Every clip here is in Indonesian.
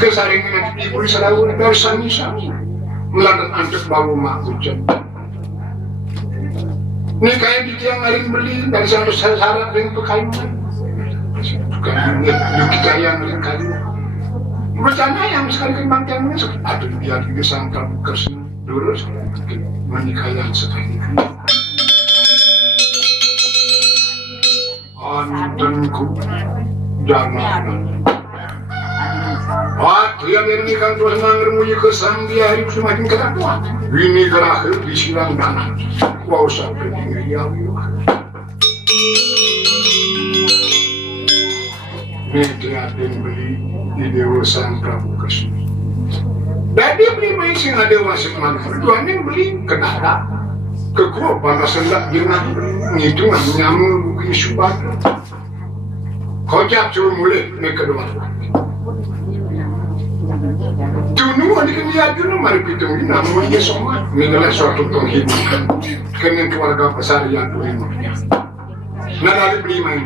Kesaringan ibu selalu dari sami-sami melandat antuk bau mak hujan. Ini kayak di tiang lain beli dari satu syarat dengan pekayuan. Bukan kita yang lain kali. Bercanda yang sekali kembang tiangnya aduh biar juga sangkal kesini dulu menikah yang sekali. Antenku jangan. Waktu yang ini kan terus mengermuji kesan dia hidup semakin ketakuan. Ini terakhir disilang tanah. Kau sampai tinggal jauh. Media dan beli di Dewa Sang Prabu Kesini. Dan dia beli main ada wasik manfaat. Tuannya beli kenapa? Kekuat pada sendak jenang ngitung nyamuk bukan subat. Kocak cuma mulai ni kedua. Tunu ada kenyat juga mari pitung ini namun dia semua mengenai suatu penghidupan kena keluarga besar yang terima. Nah dari beli main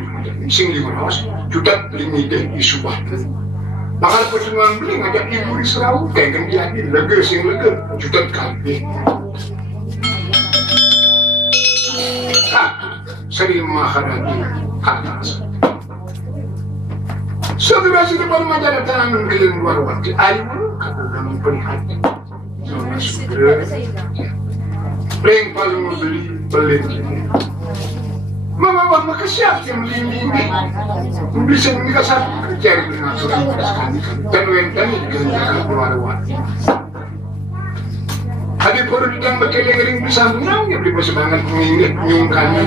sing 500 juta beli deh isu bahkan. Maka perjuangan beli ngajak ibu di Serau kayak dia lega sing lega juta kali. satu Sri Maharani atas. Setelah itu baru majalah tangan keliling luar waktu ayu kata dalam perhati. Nona sudah playing paling beli. Mama maka siap yang melindungi. Bisa menikah satu kerja dengan asuran sekali. Dan wentanya dikerjakan keluar waktu. Ada perlu ditang berkeliling bisa menang ya beri banget mengingat nyungkannya.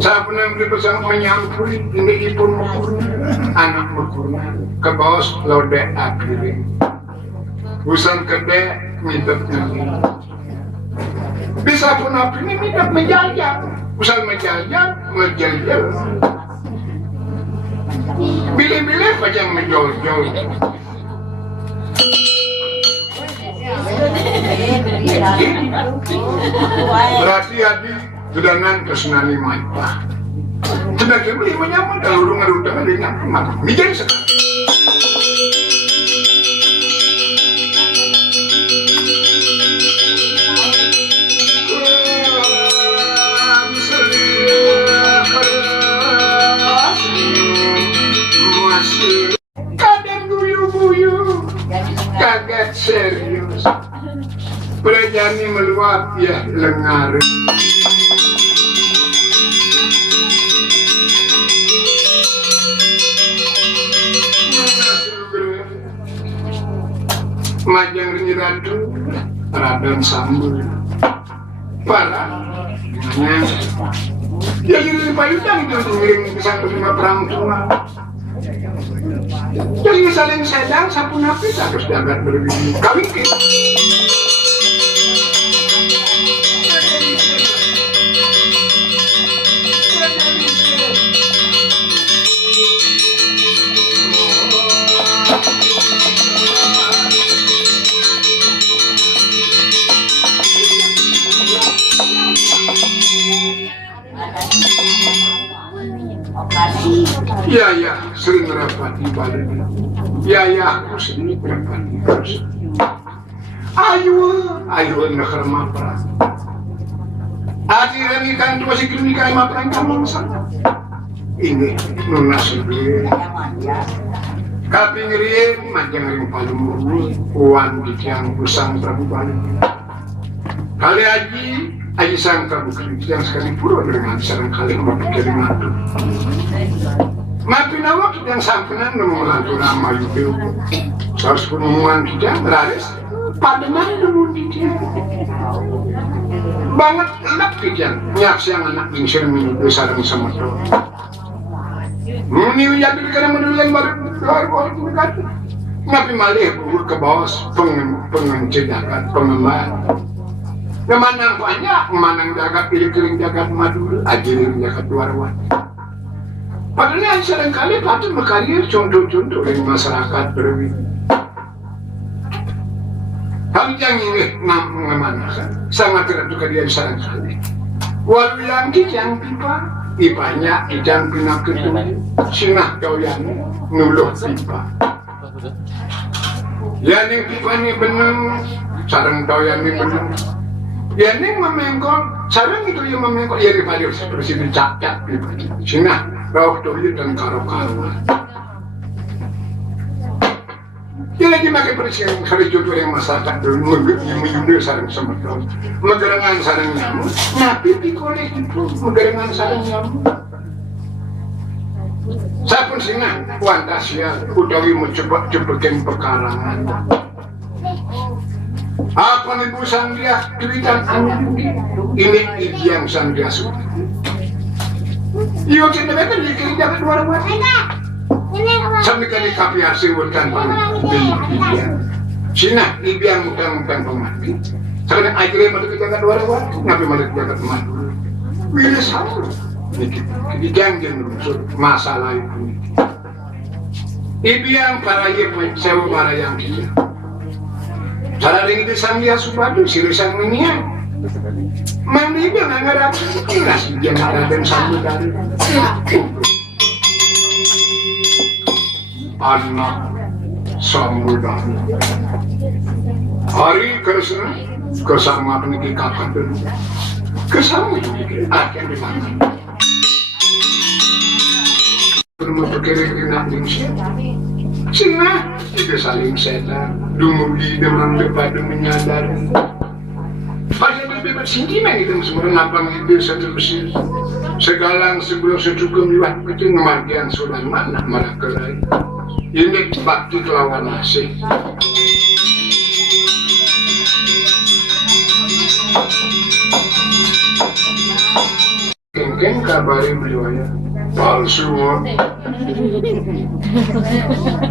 Saya pernah beri bersama menyampuri ini ipun mengurna anak mengurna ke bawah lodek akhirin. Usan kedek midapnya. Bisa pun api ini midap menjajah. Usan menjajah menjajah. Bilih-bilih macam menjol-jol. Berarti adik gedangan kesenani maipah. Sedang beli menyambut dan urung-urung dengan mata. Mijai sekali. Kadang guyu-guyu, kaget serius. Berjani meluap ya lengar. Majang rinjiratu radon sambul parah ya jadi payudang itu ngiring pisang berlima perang tua jadi saling sedang sapu napis harus diangkat berbiji kawin kita. Ya, sering merapati balik. Ya, aku sendiri merapati terus. Ayo, negara mapra. Hadiran ikan masih kini kaya mapra yang kamu sana. Ini lunas lebih. Kapi ngeriin, majang ring paling murni, uan di tiang busang Prabu Bali. Kali Aji sang Prabu Kerja yang sekali pura dengan sarang kali memperkiri matu. Mapi nama kita yang sampenan memulantu nama Yudho. Harus penemuan kita beraris pada mana kita. Banget enak kita nyaksiang anak bingsir menyudah sarang sama tuh. Ini jadi karena menulang baru keluar dekat. Napi malih buruk ke bawah pengencedakan pengemban. Kemanang banyak, kemanang jagat pilih-pilih jagat madu, ajarin jagat luar-luar. Padahal seringkali patut berkarya contoh-contoh dari masyarakat berwin. Kami jangan ini mengemanakan, sangat tidak juga dia seringkali. Walau yang kijang pipa, pipanya kijang pinak kedua, sinah kau yang nuluh pipa. Yang pipa ini benar, sarang kau yang ini benar. Yang ini memengkol, sarang itu yang memengkol, ya daripada seperti dicap-cap pipa. Sinah. Rauh tohir dan karo-karuan. Dia lagi pakai perisian kali jodoh yang masyarakat dulu menyudur sarang semeton. Megerangan sarang nyamuk. Napi pikolek itu megerangan sarang nyamuk. Saya pun singa Fantasia utawi mencoba-cobakan pekarangan. Apa nih Bu Sangdia tulisan ini ijian Sangdia sudah. Iyo kita betul dikirim jalan luar-luar. Sampai kali kapi hasil bukan bibian. Cina bibian bukan pemati. Sekarang akhirnya mereka jalan luar-luar. Nabi mereka jalan madu. Bila sama. Dijangan masalah itu. Ibiang para ye sewa para yang dia. Cara ring itu sambil subadu sirisan menian. Mami dia nggak ngerap keras dia nggak ada sambut dari anak sambudan hari Krishna kesama peniki kakak dulu Kesamu juga akan dimakan. Rumah perkara-kara nanti Cina kita saling sadar, dumugi demam depan menyadar. Pada bebas sentimen itu semua nampang itu seterusnya. Segalang sebelum secukup liwat itu kematian sudah mana malah kelai. Ini bakti kelawan nasib. Kengkeng kabari beliau ya. Palsu.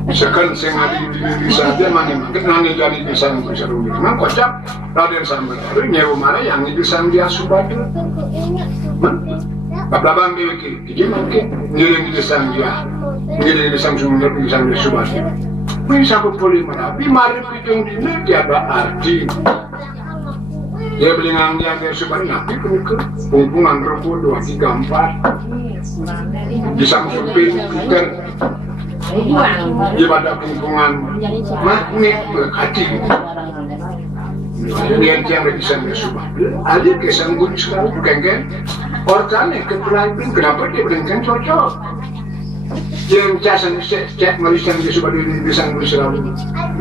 Sekarang saya ngadi di saja mana nani jadi pisang berseru. Memang kocak Raden Sambal nyewa mana yang itu sang dia subadu. Babang dia gimana ke? Ngirim di sang dia, ngirim di sang sumber di sang dia subadu. Bisa kupuli mana? Bimari pitung di tiada arti. Dia beli nganggnya dia subadu nabi penuker. Hubungan rokok 2, 3, 4. Di sang supir Peter. Dia pada hubungan magnet berkati. Dia yang bisa bersubah. Ada kesan gue sekali bukan orangnya keberanian. Kenapa dia berikan cocok? Yang casan cek melisan bersubah di bisa bersubah.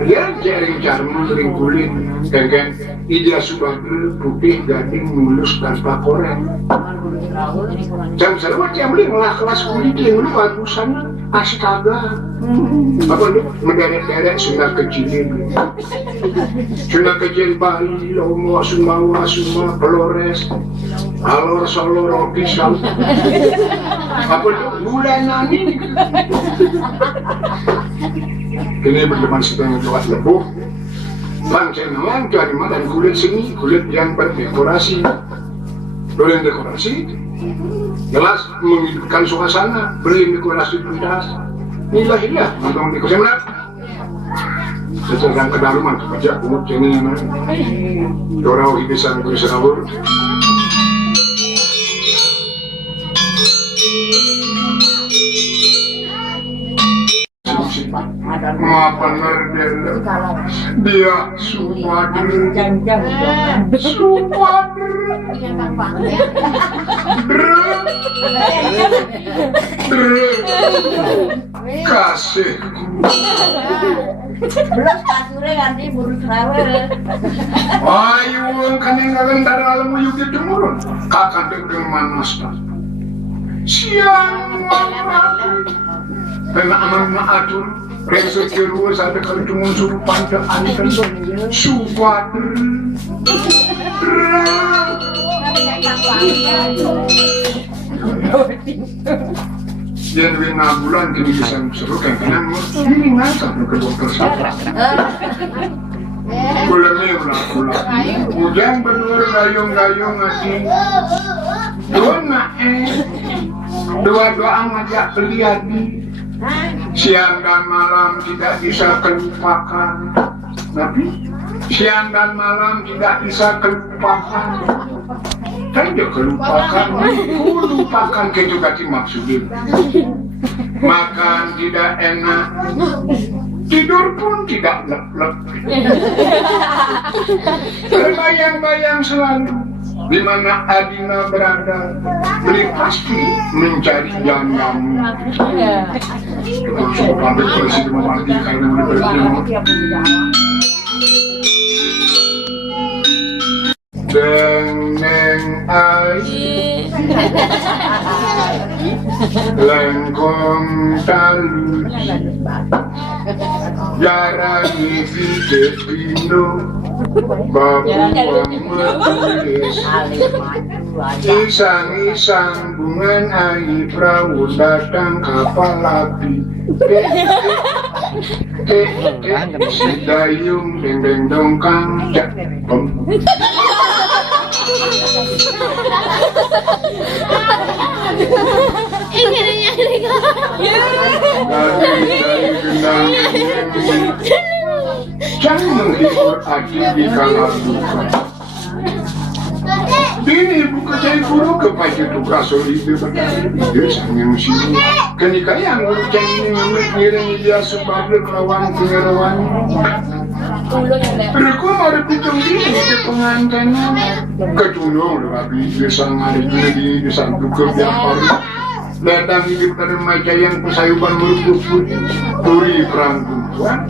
Dia jaring jarum sering kulit kan ide subah putih gading mulus tanpa koreng. Jam serwat yang beli malah kelas kulit yang lu bagusan astaga. Apa lu mendarat-darat sunnah kecilin. Sunnah kecil Bali, Lomo, Sumawa, Suma, Flores, Alor, Solo, Rocky, Sam. Apa lu bulan nani? Kini berteman setengah lewat lebuh. Bangsa memang dari mana kulit seni, kulit yang berdekorasi. Kulit dekorasi jelas menghidupkan suasana, beri dekorasi pintas. Inilah nonton di kosemna. Sejarah kedaluman kerja umur jenis mana? Dorau ibisan bersenabur. Maafkan merdeka. Dia Supader. Kasihku. Belum kasure ganti buru trawe. Ayo kan yang ngentar alam yuk itu murun. Kakak dengan manasta. Siang malam. Aman atur. Resep kedua sampai kalau cuma suruh pantai antar Supader. Yang wina bulan kini bisa seru kan ini ngangkat ke dokter sahabat. Bulannya ulang. Hujan berdua gayung-gayung hati. Dua-dua ngajak beliadi. Siang dan malam tidak bisa kelupakan. Tapi siang dan malam tidak bisa kelupakan. Kan dia kelupakan. Lupakan kejugat maksudnya. Makan tidak enak. Tidur pun tidak lep-lep. Terbayang-bayang selalu di mana Adina berada, beli pasti mencari jamu. Kalau sudah pandai polisi memati karena udah berjalan. Dengeng air, lengkong talus, jarani vide pino, babu menulis, isang-isang bungan air perahu datang kapal api. Si dayung deng-deng dongkang jakpem. Jangan menghibur adik di kala duka. Ini bukan jadi guru kepada tugas itu itu sangat sini. Kenikah yang guru jadi ngiring dia sebab kelawan kelawan. Berku ada pitung ini ke pengantinan ketulung tapi bisa ngari di bisa dukur yang orang datang hidup dari maja yang pesayuban meluput puri perang kumpulan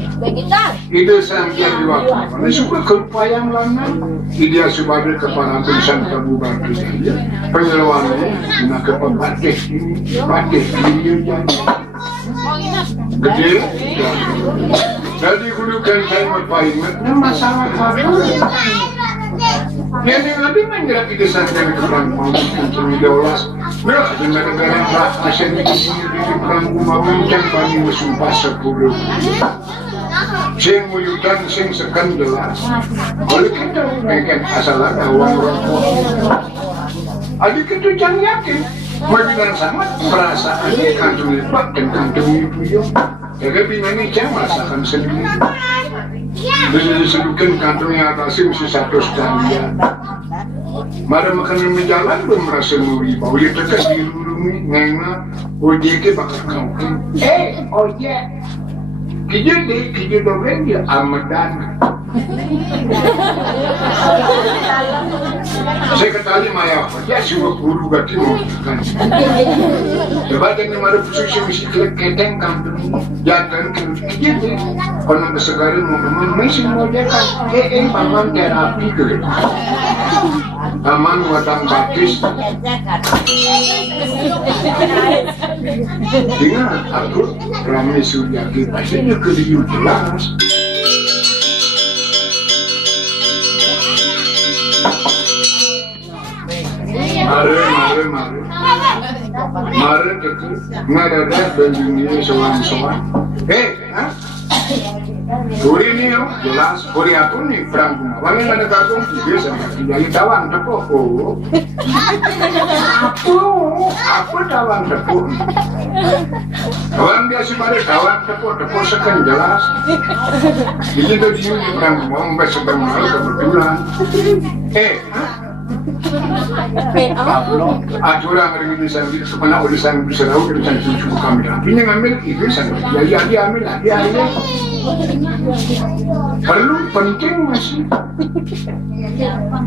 ide sangkian di waktu ini suka kelupayang lama ide sebagai kepala tulisan kabupaten kita penyeluannya guna kepebatik ini batik ini gede jadi gunakan saya berpaingat masalah apa ya nanti menjerat ide sangkian ke perang kumpulan midaulas nah, dengan negara asen di perang kumpulan bagi musuh sepuluh sing muyudan sing sekan jelas oleh kita pengen asal ada uang rokok adik itu jangan yakin majikan sama perasaannya kantung lebat dan kantung ibu jaga binani jangan merasakan sendiri disebutkan kantungnya atasnya mesti satu sekalian mada makanan menjalan belum merasa muri bau ya tekan di lurungi ngena ojek bakal kau ojek Kije dobeng dia amadan. Saya ketali maya ya semua guru gati mau kan. Coba jangan ada posisi misi keteng kampung jangan kije deh. Kalau kesegaran mau mesin mau jalan paman terapi ke. Aman wadang batis. Ingat aku ramai sudah kita sini ke jelas. Mari kita ngadada benjingnya soan-soan. Kuri ini jelas kuri aku nih perang wangi mana kagum biasa jadi tawan tepuk aku tawan tepuk kawan biasa pada tawan tepuk sekan jelas begitu dia perang mau sedang malu kebetulan aturan dari bisa mana urusan bisa tahu urusan cucu kami ini ngambil itu sana dia ambil dia perlu penting masih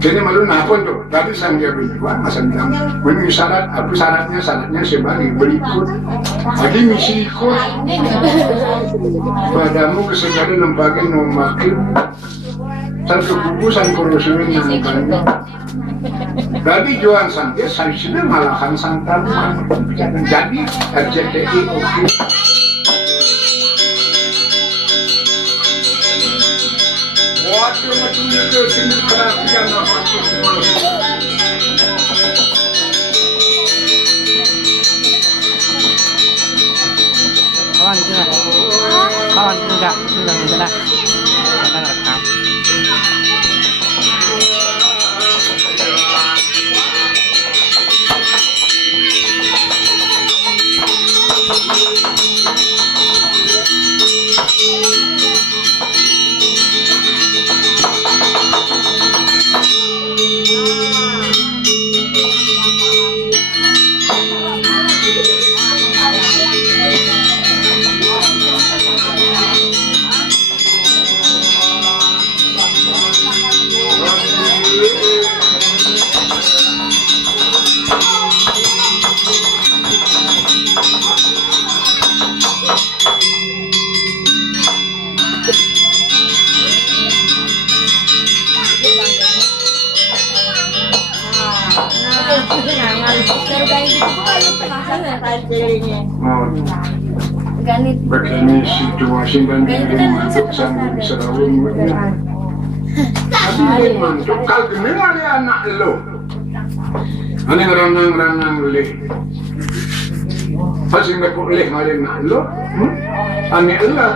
jadi malu napon tuh tadi saya berdua masa bilang ini syaratnya sebagai berikut jadi misi ikut padamu kesadaran lembaga memakai satu bungkusan konsumen yang banyak. Dari jualan santai, saya sudah malahan santan. Jadi RCTI oke. Waduh, macamnya ke sini kerapian apa semua. Kawan itu lah. Kawan itu enggak, sudah lah. Kita rekam. Begini situasi dan diri mantuk sambil serawun tapi diri mantuk kalau gini ada anak lo ini ranang-ranang leh pasti nggak boleh ngalih anak lo aneh lah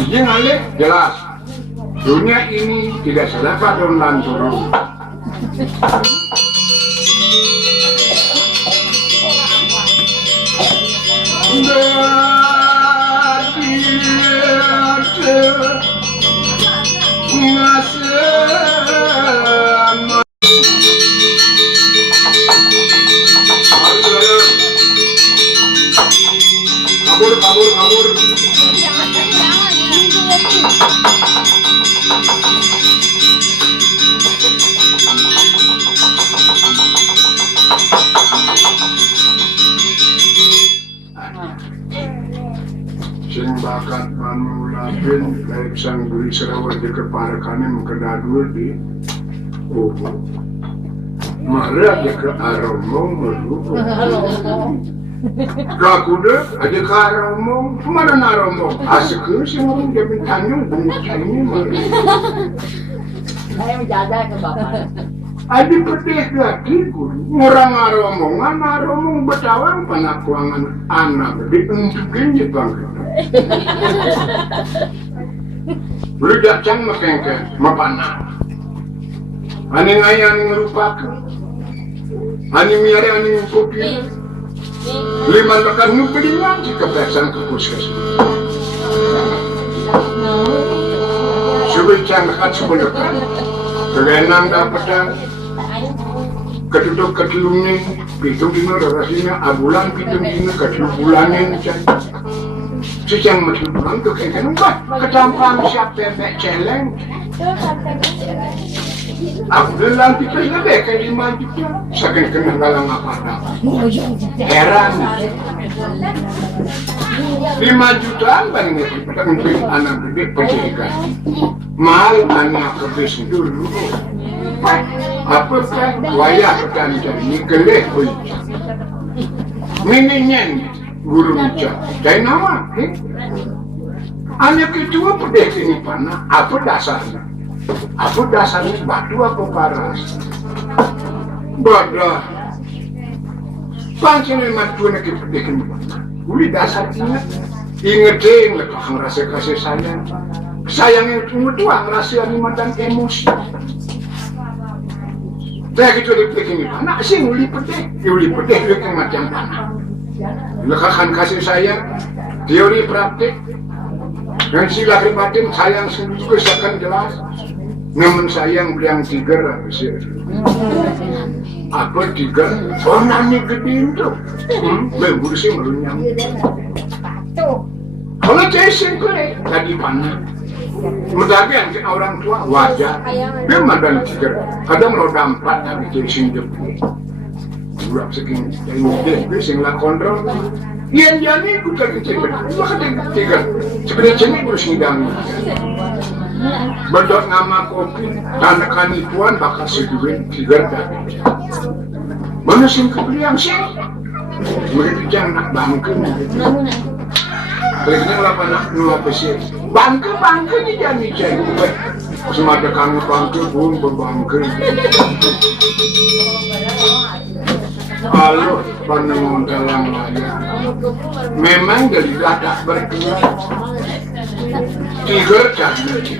ini ngalih jelas dunia ini tidak sedapat dan lantur kabur Sing bakat manulapin baik sang beri serawat di keparakanin kedadul di marah dia ke aromong meluku kakuda aja ke aromong mana naromong asik sih orang dia bintangnya bintangnya marah Saya menjaga ke bapak. adi pedih lagi ngurang aromong betawang panakuangan anak diuntukin jepang lu jacang makengke mapana ani ngaya ani ngerupakan ani miare ani ngupukir lima lekan ngupedinya jika besan ke puskesmas sulit cangkat sebenarnya kerenang dapatnya keduduk kedulungnya pitung dina rarasinya abulan pitung dina kedulung bulanin sejang macam bulan tu kena buat ketampang siapa mek celeng aku bilang kita lebih kayak 5 juta sakit kena galang apa heran 5 jutaan bang untuk anak gede pendidikan mal anak kebis dulu apa kan wayah kan jadi keleh mininya guru ucap dari nama anak itu apa deh ini panah apa dasarnya batu apa paras bodoh pancen memang tuh nak kita deh ini panah uli dasarnya ingetin lekah ngerasa kasih sayang itu mudah ngerasa animatan emosi saya gitu deh ini panah sih uli pedih lekah macam panah lekakan kasih sayang teori praktik dan sila batin sayang sendiri akan jelas namun sayang bilang tiga apa tiga sonanya gede itu berusia melunyang kalau cesek tadi panah mudahan ke orang tua wajar dia madan tiga kadang roda 4 tapi cesek jepit budak seking dari muda sing la kontrol yang jadi aku terkecil maka tiga sebenarnya cemik terus ngidang berdot nama kopi tanakan ituan bakal seduin tiga tadi mana sing kebeliang sih begitu jangan nak bangke begini ngapa nak nula pesir bangke ni jangan cek semada kamu bangke pun berbangke Halo, penemu dalam layar. Memang dari ladak berdua. Tiga jadi.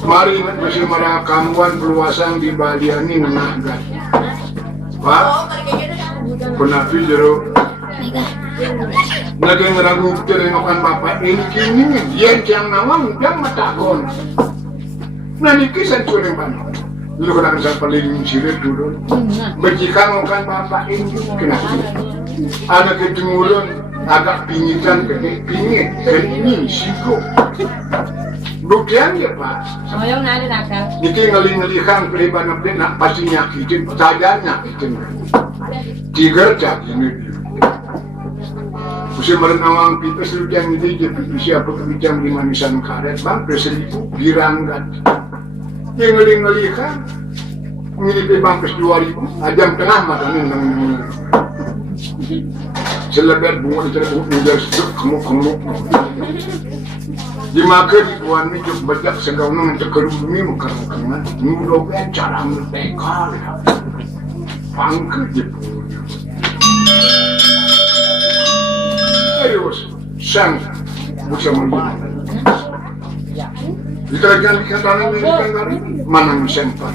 Mari masih merakamuan peluasan di Baliani menagat. Pak, penapi jero. Lagi ngeragu terenokan bapak ini kini yang jam nawang yang matakon. Nanti kisah curang banget. Dulu kadang saya paling sirit dulu berjika kan bapak ini kenapa ada ketimurun agak pingitan gede pingit ini siko buktian ya pak Soalnya ada nakal. ini ngelih-ngelihan periban abdi nak pasti nyakitin saja nyakitin tiga jadi ini usia merenawang kita seluruh yang ini jadi siapa kebijakan di manisan karet bang berseribu diranggat yang ngelih-ngelihkan mirip bangkes 2000 ajam tengah matanya selebar bunga dicari bunga seduk kemuk dimakan di tuan ini juk bajak segaunan tekerumi muka-mukangan nudokan cara mertekal bangke jepunya serius sang bisa melihat diterapkan di kantoran ini mana misempat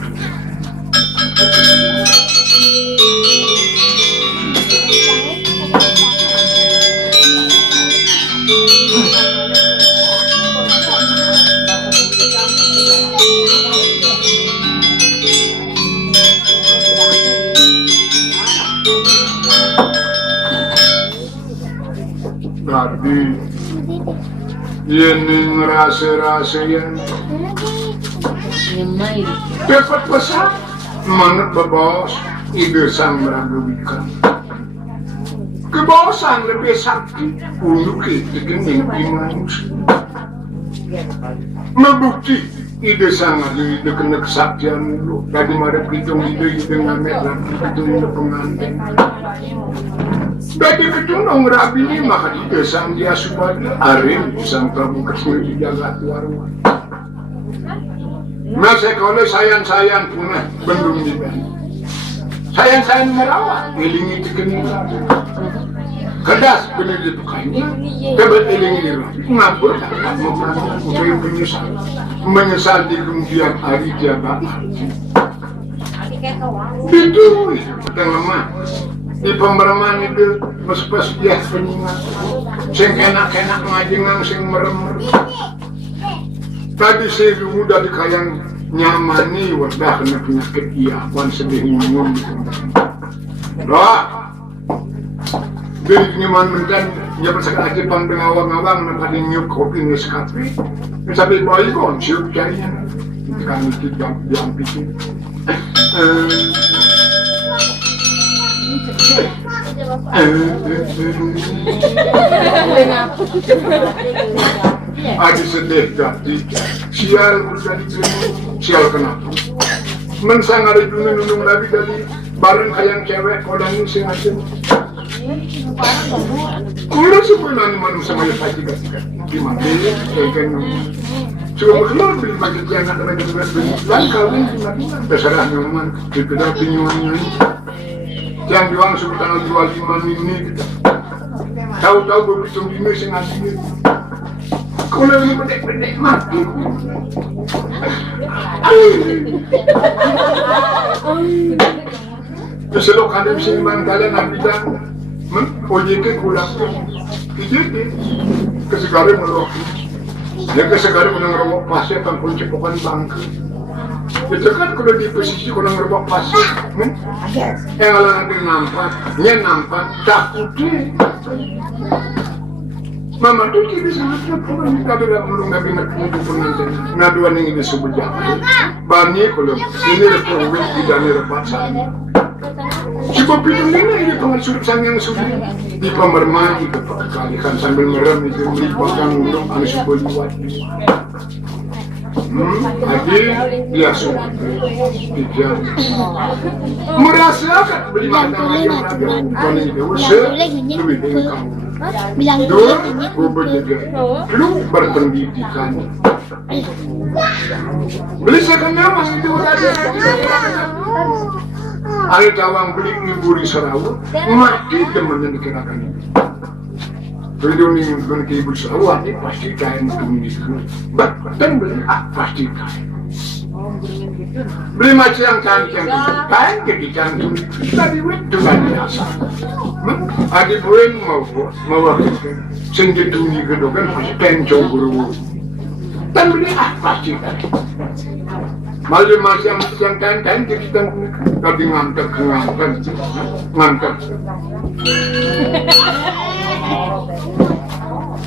tadi Ini ngerasa-rasa yang Nyemai. dapat pesan mana bebas ide sang meragukan. Kebosan lebih sakti untuk kita kening manusia. Membukti ide sangat ide kena kesaktian dulu. Dari mana hitung ide ngamet lagi hitung ide pengantin. Dari ketundung rabi ini maka ide sang dia subadi arim sang prabu kecil dijaga tuaruan. Masa kalau sayang-sayang punah bendung di bawah. Sayang-sayang merawat ilingi kening kedas benar itu kayaknya kebat ilingi diri ngapur menyesal di kemudian hari dia bakal itu yang lemah di pemberman itu pas dia peningat sing enak-enak ngajingan sing merem tadi saya udah dikayang nyamani wadah kena penyakit iawan sedih ngomong doa dari nyaman mentan dia bersekat aja pandang awang-awang nampak nyuk kopi neskapi sampai bayi kon siup jadinya kami tidak diambil ada sedih ganti sial udah diterima sial kenapa mensang ada nunung nabi tadi bareng kayang cewek kodang sing aja kulo sebenarnya manusia manusia pasti kasih gimana kan cuma keluar beli paket yang ada lagi dan kawin terserah nyaman itu dah pinyuannya yang jual sebutan jual 5 ini tahu-tahu begitu ini sing asli kalau ini pendek-pendek mati keselok kalian sini kalian ambil ojeknya kulang kijit kesegaran melok ya kesegaran menang pasir kan kunci pokan bangka itu kan kalau di posisi kurang ngerobak pasir yang nanti nampak takutnya mama tuh kiri sangat pun kalau dah belum nabi nak pengantin naduan yang ini sebujang banyak kalau ini reform tidak nerepat sana sebab itu ini pengasurip sang yang sudah di pemermai kekalikan sambil merem itu melibatkan untuk anis berliwat lagi dia sudah tidak merasakan beribadah lagi orang yang itu lebih dari kamu dua berjaga lu berpendidikan beli sekarang masih itu ada ada tawang beli ngiburi Sarawak mati demen yang dikenakan ini video ini bukan ke ibu Sarawak pasti kain komunikasi bahkan beli pasti kain beli macam yang cantik kain jadi cantik tadi itu kan biasa ada bulan mau sendiri dunia kedokan pasti pencong guru dan beli pasti kain malu macam yang kain kita tadi ngangkat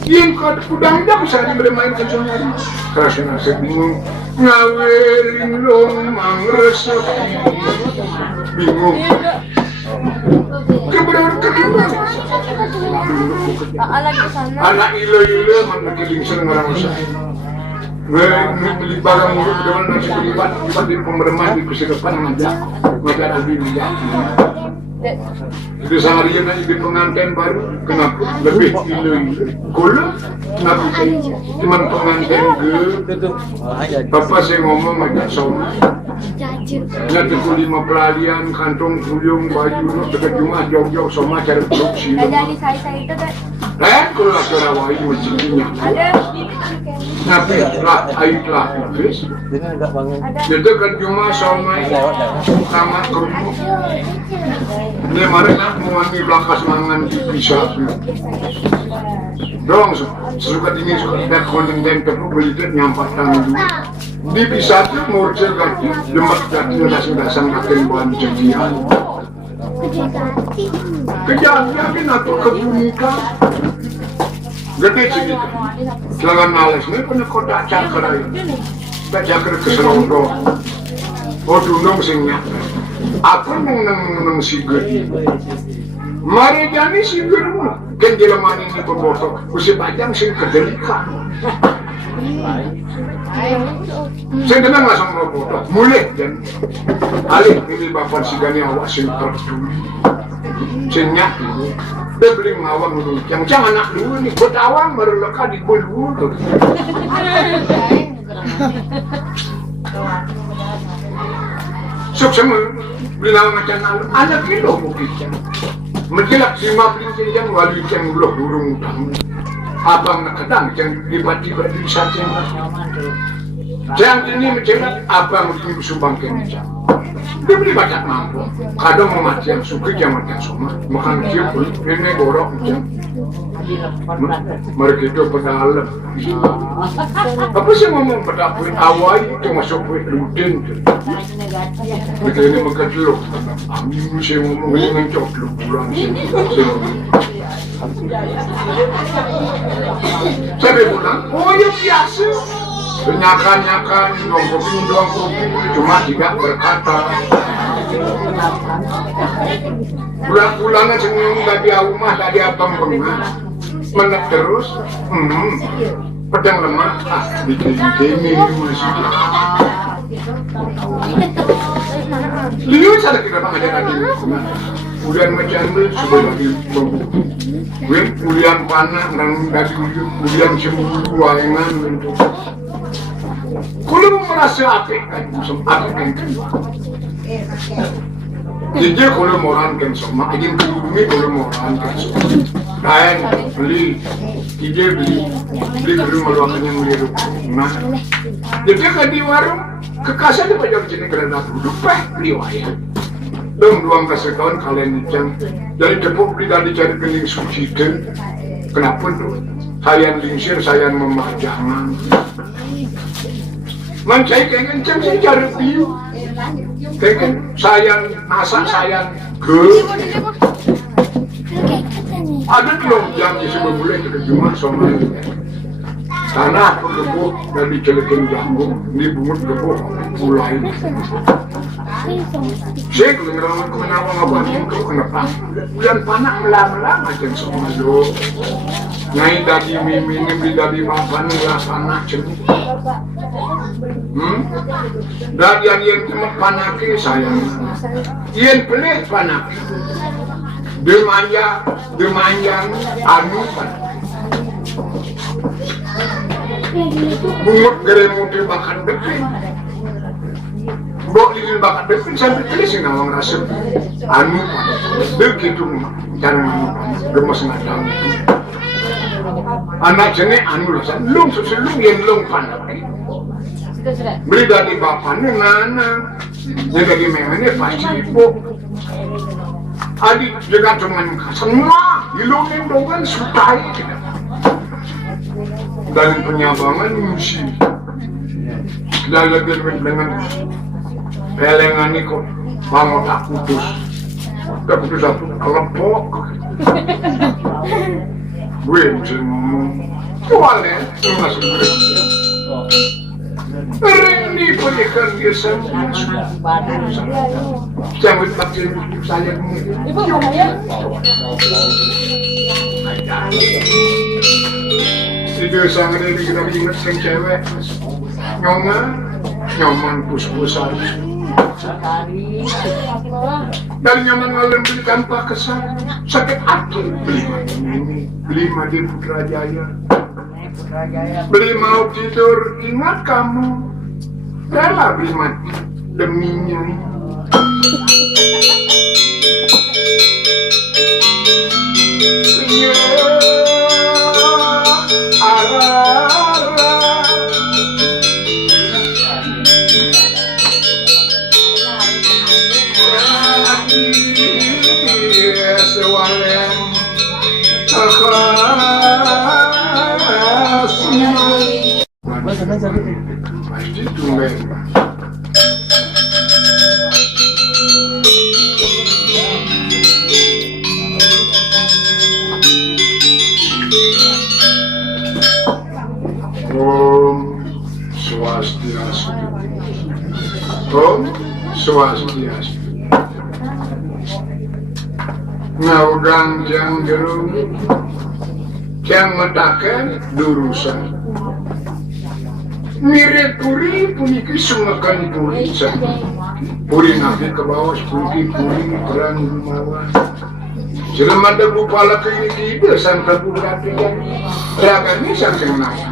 yang kau udah bisa bermain kecuali kerana saya bingung ngawerin lomang resepi bingung kebenaran anak ilo mana keling seneng orang beli barang mulut dengan nasi terlibat di pemerintah di kesedepan ngajak lebih itu seharian aja di pengantin baru kenapa lebih kalau kenapa cuma pengantin bapak saya ngomong agak sama nggak teguh 5 pelalian kantong kuyung baju dekat rumah jauh-jauh sama cara produksi dari saya itu kan kalau Sarawak itu mesinnya tapi lah airlah habis jadi kan cuma sama kerupuk dia mereka mengambil belakas mangan bisa dong suka ini suka ada konten tepuk beli nyampak tangan di bisa tuh murcel ganti lemak ganti dasar makan bahan jadian kejadian atau kebumikan Gede segitu. Jangan males nih punya kotak cakra ya. Tak cakra keserondo. Oh dunung singnya. Apa nang sigur? Mari jani sigur. Kan jelema ini pemboto. Usi panjang sing kedelikan. Saya tenang langsung foto. Mulai dan alih ini bapak sigani awak sing peduli. Singnya ini. Dia beli ngawang dulu. Jangan anak dulu nih. Buat awang baru lekat di dulu. Sok sama beli nama macam anak itu mungkin. Menjelak si mapin yang wali yang belum burung utang. Abang nak kadang yang tiba-tiba di saat yang jangan ini menjelak abang itu sumbang kencang. Dia beli banyak mampu. Kadang mau mati yang suka jangan yang semua. Makan dia pun ini borok macam. Mereka itu pedalam. Apa sih ngomong pedapun awal itu masuk ke rutin tu. Mereka ini makan telur. Amin saya ngomong ini mencok telur pulang sini. Saya bilang, oh ya biasa. Nyakan-nyakan, doang kopi cuma tidak berkata. Pulang-pulangan senyum dari rumah, dari abang pengah. Menek terus, pedang lemah, bikin masih. Dia sadar kita mengajar lagi. Ulian macam itu sebagai membuku. Ulian panah dan dari ulian sembuh wayangan. Kalau merasa apik kan, jadi kalau moran kan sama, ingin bumi kalau moran kan sama. Dan beli meluangkan yang beli rumah. Jadi kan di warung kekasih di pajak sini kerana duduk beli wayang. Dong luang kasih kawan kalian nicang. Jadi tepuk beli dan dicari keling suci kan. Kenapa tuh? Saya lingsir, saya memajangan. Saya kangen saya cari piu. Kangen sayang masak sayang ke. Ada belum jam sebelum mulai kita cuma sama ini. Tanah pun kebo dan dicelekin jamu, ini bungut kebo mulai. Saya kedengaran kemenawang abang itu kenapa? Bulan panak melang-melang macam sama do. Nyai dari mimi ini beli dari bapak ni lah panak cemik. Dan yang cuma panak ini sayang. Yang pelik panak. Demanjang anu panak. Bungut geremut bakar depin. Bok lilin bakar depin sampai tulis yang awang rasa anu begitu cara gemes ngadang. Anak jenis anu rasa lung susulung yang lung panak. Beli dari bapaknya nana, yang dari memangnya pasti ibu. Adik juga cuma semua hilangin dongan sutai. Dan penyabangan musi dan lebih dengan pelengan ini kok bangun tak putus satu kelepok gue bisa ngomong kualnya masuk ini pernikahan dia sama jangan pakai saya Video sangat ini kita ingat yang cewek nyoman pus-pusan dari nyaman ngalen beli tanpa kesan sakit hati beli madi Putrajaya beli mau tidur ingat kamu rela beli mati deminya pasti tumben. Swastiastu. Ngawgang jang jerung, jang matakan durusan. Mirip puri puniki sungakan puri san. Puri nabi ke bawah, puri perang rumawan. Jelema ada bupala ke ini tidak sampai berarti yang terakan ini saking nasa.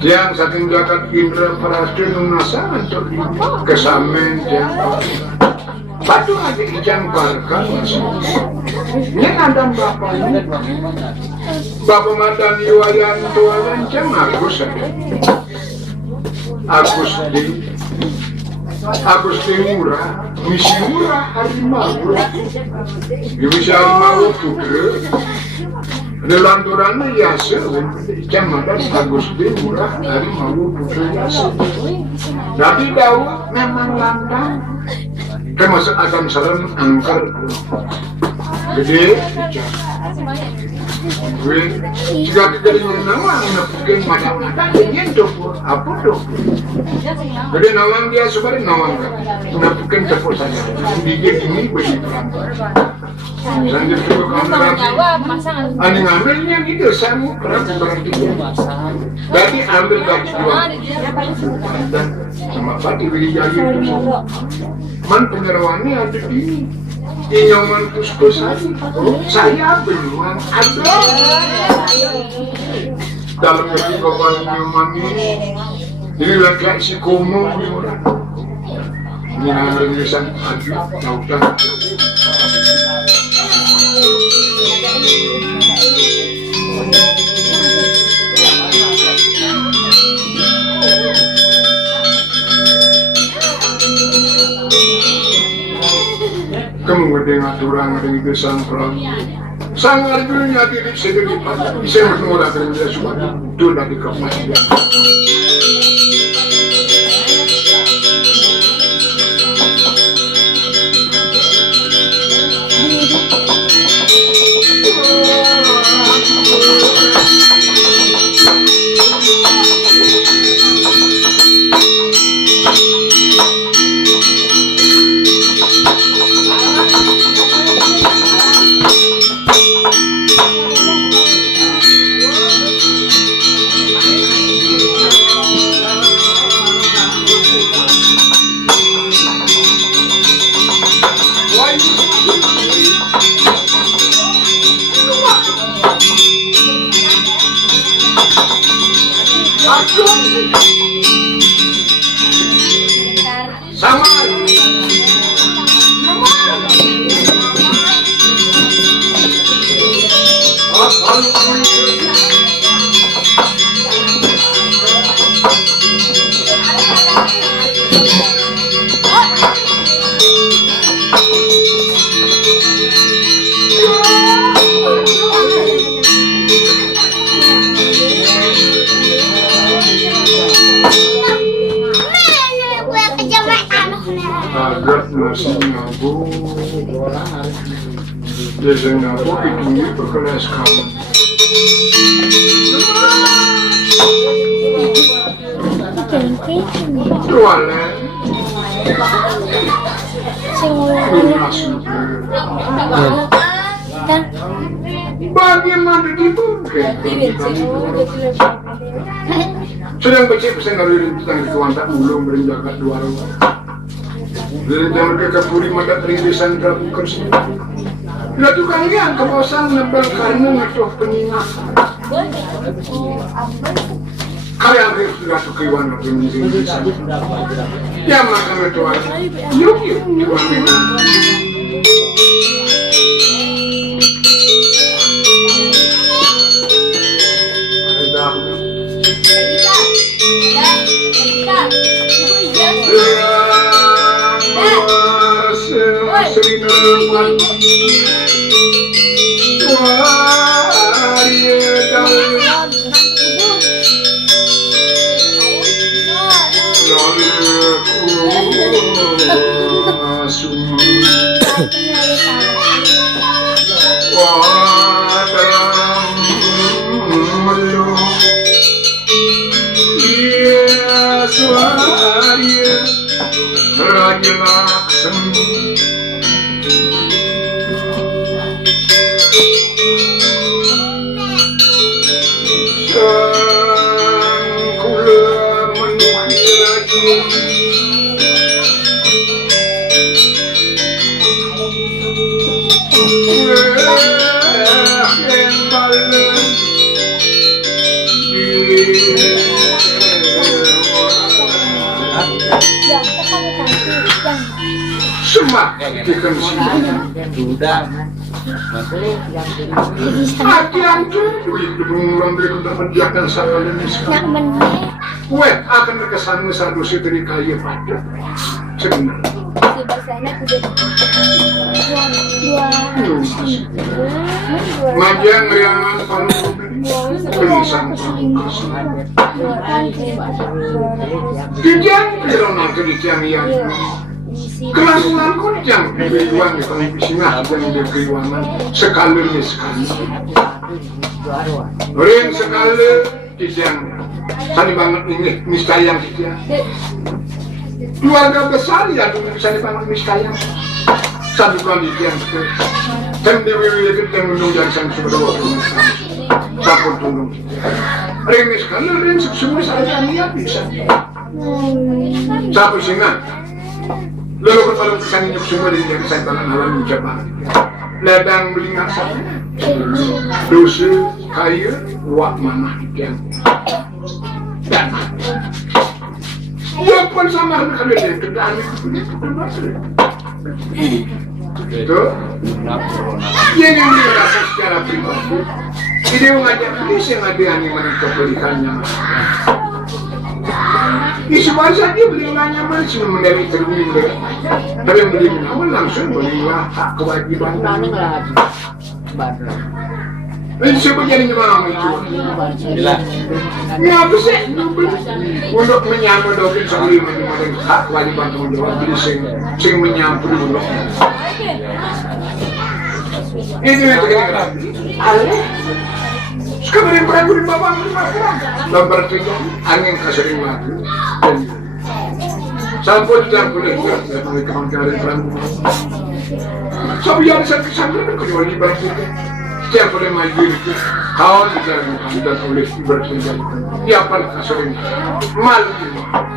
Yang saking jagat indra perasaan nasa untuk kesamen yang batu aja ijang barkan masih. Ini ada bapak ini. Bapak Madan Iwayan tua rancang Agus ada. Agus di murah, misi murah harimau. Misi harimau putra. Lelanturannya yasa, jamadan Agus di murah harimau putra yasa. Tapi tahu memang lantang. Termasuk Adam Salam angkar. Jadi, jika kita dengan nawang napukin mata-mata ingin dopur, apa dopur? Jadi nawang dia sebenarnya nawang kan, napukin dopur saja. Digit ini begitu. Sanjir juga kamerasi, ani ngambilnya gitu, sama berarti. Jadi ambil dari dua, dan sama pati beli jadi itu. Man penyerawannya ada di Inyoman Puskosari. Saya beruang ada dalam negeri bapak Inyoman ini. Ini lagi si Komo ini ada tulisan Aju Lautan. Kemudian aturan dari kesan perang sangat dulunya diri sendiri bisa menolak dari dia semua itu dari kematian. Biasanya aku ini berkelas kamu. Tualet. Bagaimana dibuka? Sedang baca pesan dari tentang kewantak mulung berenjakan dua orang. Jangan mereka puri mata terisan terbuka sendiri. Lakukan yang kebosan nebal karena ngetoh pengingat. Kalian harus sudah tukiwan untuk menjadi sana. Ya maka ngetoh. Yuk. Raja seni sang kula menuhi lagi semak dikan Sudah. Ajian tu belum mendiakan sekali Nak meneh Weh akan kesan satu dari kaya pada sebenarnya di bahasanya dua Ngajian ngeriangan paling tulisan Dijang pilona kedikian yang Kelangungan kunjang Keriuan di televisinya yang berkeriuanan sekali ini sekali Ring sekali dijang Sani banget ini misayang dia Keluarga besar ya dulu sani banget misayang Satu kali dijang Dan dewi-dewi yang menunjang sang seberdua Sampun tolong Ring sekali ring semua saya lihat bisa Sapu singa Lalu kalau kesan ini semua dari saya tangan alam mencapai Ladang belingat satu Dosa kaya Wak mana yang Dan Ya pun sama kalau dia kedaan Itu Yang dirasa secara pribadi Ini mengajak Bisa ngadiani menangkap berikannya Isu bahasa dia belilah nyaman cuma mendari terwin deh. Tapi yang beli nyaman langsung belilah hak kewajiban. Ini siapa jadi nyaman itu? Ngapa sih? Untuk menyambut dokin sebelum mengenai hak kewajiban tanggung jawab beli sing menyambut dulu. Ini yang terjadi. Alih. Sekarang yang pernah beri bapak Lambar tiga angin kasering lagi Sampun tidak boleh Dari kawan-kawan perang Sabi yang saya kesangkan Kewajiban kita Setiap boleh maju itu Kawan kita Dan oleh bersenjata Siapkan kasering Malu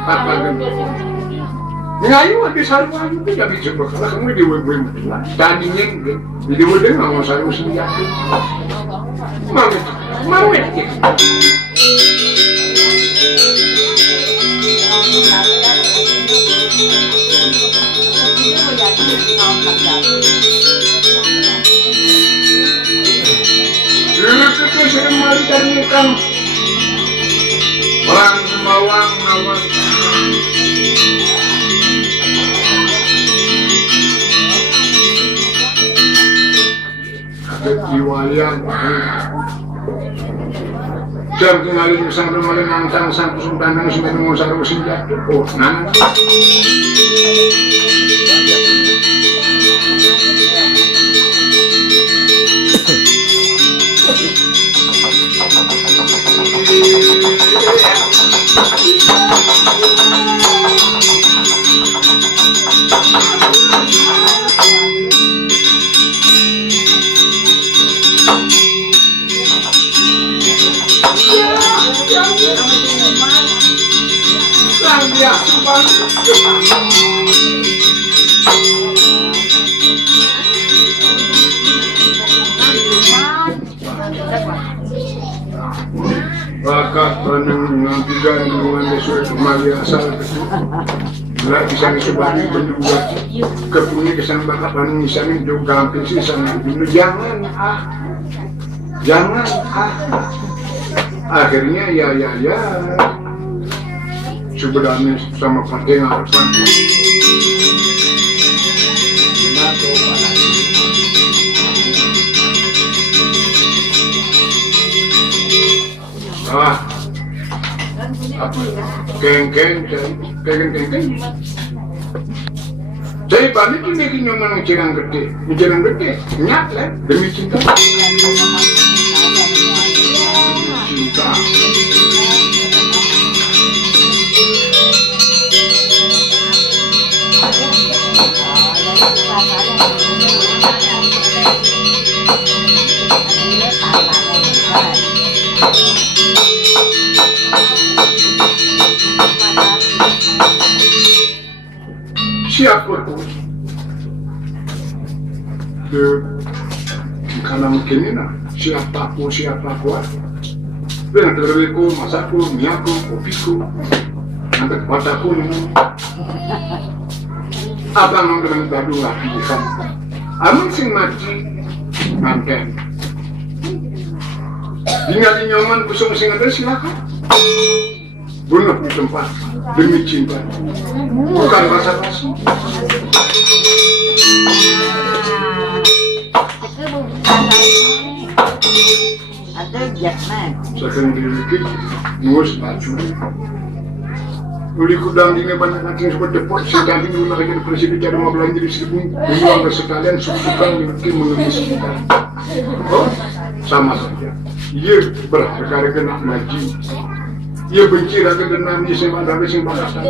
Apa Ngayu ada sarwa itu tidak bisa berkalah kamu di web tadinya di web nggak mau sarwa senjata mau itu dulu itu sering melihat ikan orang bawang nawang Diwalian jam tinggalin misang rumalin nangtang sang kusuntanang semen ngusar usin jatuh oh nang Bakat panang tiga dengan sesuai kembali asal Bila bisa disebabkan berdua Kepunya kesan bakat panang misalnya juga hampir sisa dulu jangan Akhirnya ya sebenarnya sama partai harapan keng saya balik ini kinyoman ngecerang gede nyat lah demi cinta Siapa tuh? Karena mungkin ini siapaku dengan terlalu masaku, miaku, kopiku, nanti kepadaku abang nong dengan badu lagi kan amun sing mati manten tinggal di nyaman kusung sing ada silakan bunuh di tempat demi cinta bukan basa-basi. Ada jasman. Sekarang diri nulis baju. Uli kudang ini banyak nanti sebut depot sedang ini ulah lagi presiden jadi mau belanja di sini uang sekalian susukan mungkin menulis kita. Oh sama saja. Ia berharga kena ngaji. Ia benci raga dengan ni sema dari sing bakasan.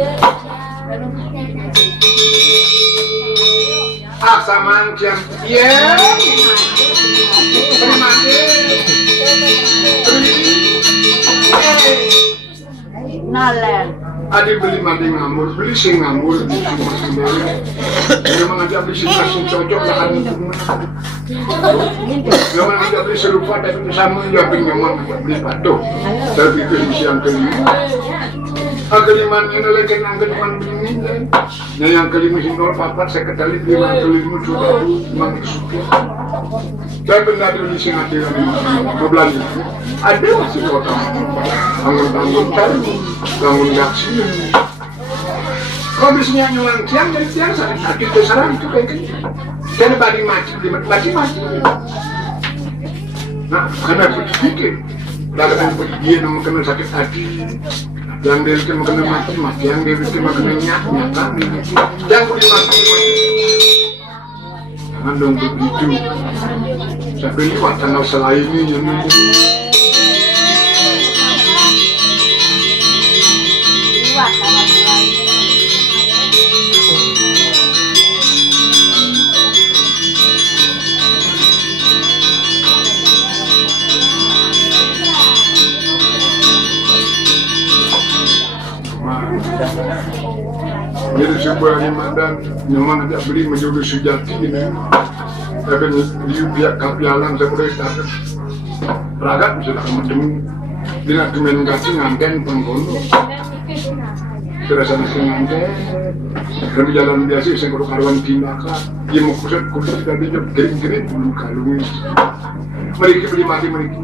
Sama macam ya. Terima Nalar. Adik beli mati ngamur, beli sing ngamur di rumah sendiri. Memang aja beli sing cocok lah kan untuk mana. Memang aja beli serupa tapi sama ya penyaman aja beli patuh. Tapi itu yang kelima. Kelima ini lagi yang kelima begini. Nah yang kelima sing nol papat saya ketali lima kelima sudah memang suka. Saya benar dulu sing ada yang belanja. Ada masih kota. Bangun cari, bangun gaksi. Kalau misalnya nyulang siang dan siang sakit besaran itu kayak gini. Dan badi mati. Nah, karena berpikir, dalam dia nama kena sakit hati, yang dia itu kena mati, yang dia itu kena nyata, yang boleh mati. Jangan dong begitu. Saya beli tanggal selain ini. Jadi sebuah mandan memang ada beli menjadi sejati ini. Tapi di pihak kapialan saya boleh datang. Ragat bisa tak mendem. Dengan kemenangan nganten pengkono. Terasa nasi nganten. Kami jalan biasa saya kalau karuan tindakan. Dia mau kusut tadi jam gering dulu kalung. Mereka beli mati mereka.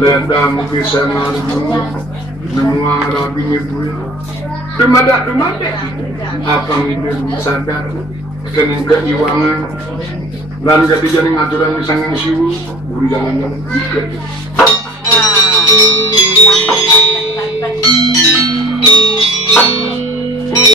Ledang bisa ngaruh semua rabi ibu dumada apa ini sadar kening keiwangan dan gak dijadi ngaturan di sangang siwu buru jalan-jalan